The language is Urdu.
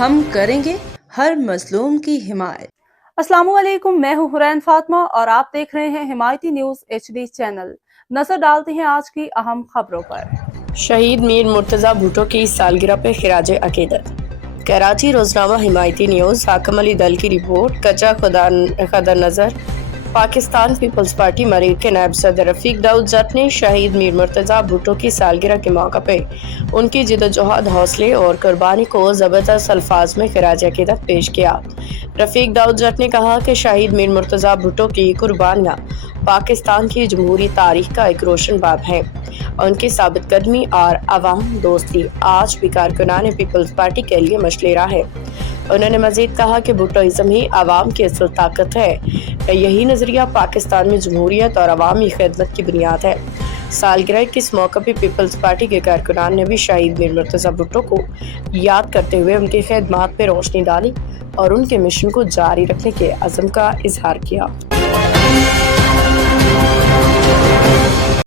ہم کریں گے ہر مظلوم کی حمایت۔ السلام علیکم، میں ہوں حرین فاطمہ اور آپ دیکھ رہے ہیں حمایتی نیوز HD چینل۔ نظر ڈالتے ہیں آج کی اہم خبروں پر۔ شہید میر مرتضیٰ بھٹو کی سالگرہ پہ خراج عقیدت۔ کراچی روزنامہ حمایتی نیوز حاکم علی دل کی رپورٹ۔ کچا خدا نظر پاکستان پیپلز پارٹی مریخ کے نائب صدر رفیق داؤد جٹ نے شہید میر مرتضیٰ بھٹو کی سالگرہ کے موقع پہ ان کی جدوجہد، حوصلے اور قربانی کو زبردست الفاظ میں خراج عقیدت پیش کیا۔ رفیق داؤد جٹ نے کہا کہ شہید میر مرتضیٰ بھٹو کی قربانیاں پاکستان کی جمہوری تاریخ کا ایک روشن باب ہے۔ ان کی ثابت قدمی اور عوام دوستی آج بھی کارکنان پیپلز پارٹی کے لیے مشعل راہ ہے۔ انہوں نے مزید کہا کہ بھٹوازم ہی عوام کی اصل طاقت ہے۔ یہی نظریہ پاکستان میں جمہوریت اور عوامی خدمت کی بنیاد ہے۔ سالگرہ کے اس موقع پہ پیپلز پارٹی کے کارکنان نے بھی شہید میر مرتضیٰ بھٹو کو یاد کرتے ہوئے ان کی خدمات پہ روشنی ڈالی اور ان کے مشن کو جاری رکھنے کے عزم کا اظہار کیا۔